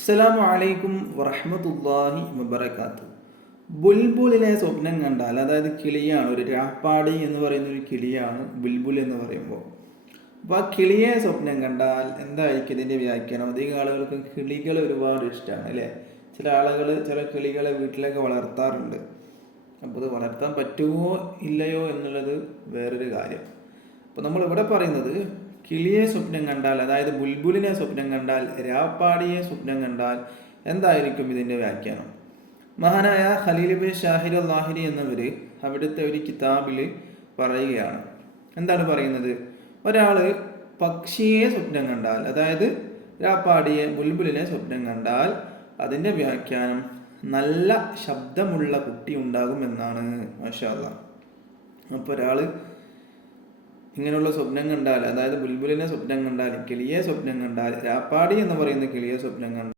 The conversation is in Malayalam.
അസ്സലാമു അലൈക്കും വറഹ്മത്തുള്ളാഹി വബറകാതുഹു. ബുൽബുലിനെ സ്വപ്നം കണ്ടാൽ, അതായത് കിളിയാണ്, ഒരു രാപ്പാടി എന്ന് പറയുന്ന ഒരു കിളിയാണ് ബുൽബുൽ എന്ന് പറയുമ്പോൾ. അപ്പോൾ ആ കിളിയെ സ്വപ്നം കണ്ടാൽ എന്തായിരിക്കും ഇതിൻ്റെ വ്യാഖ്യാനം? അധികം ആളുകൾക്ക് കിളികൾ ഒരുപാട് ഇഷ്ടമാണ് അല്ലേ? ചില ആളുകൾ ചില കിളികളെ വീട്ടിലൊക്കെ വളർത്താറുണ്ട്. അപ്പോൾ ഇത് വളർത്താൻ പറ്റുമോ ഇല്ലയോ എന്നുള്ളത് വേറൊരു കാര്യം. അപ്പോൾ നമ്മൾ ഇവിടെ പറയുന്നത് കിളിയെ സ്വപ്നം കണ്ടാൽ, അതായത് ബുൽബുലിനെ സ്വപ്നം കണ്ടാൽ, രാപ്പാടിയെ സ്വപ്നം കണ്ടാൽ എന്തായിരിക്കും ഇതിൻ്റെ വ്യാഖ്യാനം? മഹാനായ ഖലീൽ ഇബ്നു ഷാഹിർ അൽ-ലാഹിരി എന്നവർ അവിടുത്തെ ഒരു കിതാബിൽ പറയുകയാണ്. എന്താണ് പറയുന്നത്? ഒരാൾ പക്ഷിയെ സ്വപ്നം കണ്ടാൽ, അതായത് രാപ്പാടിയെ ബുൽബുലിനെ സ്വപ്നം കണ്ടാൽ അതിൻ്റെ വ്യാഖ്യാനം നല്ല ശബ്ദമുള്ള കുട്ടി ഉണ്ടാകുമെന്നാണ്. മാഷാ അല്ലാഹ്. അപ്പോൾ ഒരാൾ ഇങ്ങനെയുള്ള സ്വപ്നം കണ്ടാൽ, അതായത് ബുൽബുലിനെ സ്വപ്നം കണ്ടാൽ, കിളിയെ സ്വപ്നം കണ്ടാൽ, രാപ്പാടി എന്ന് പറയുന്ന കിളിയെ സ്വപ്നം കണ്ടാൽ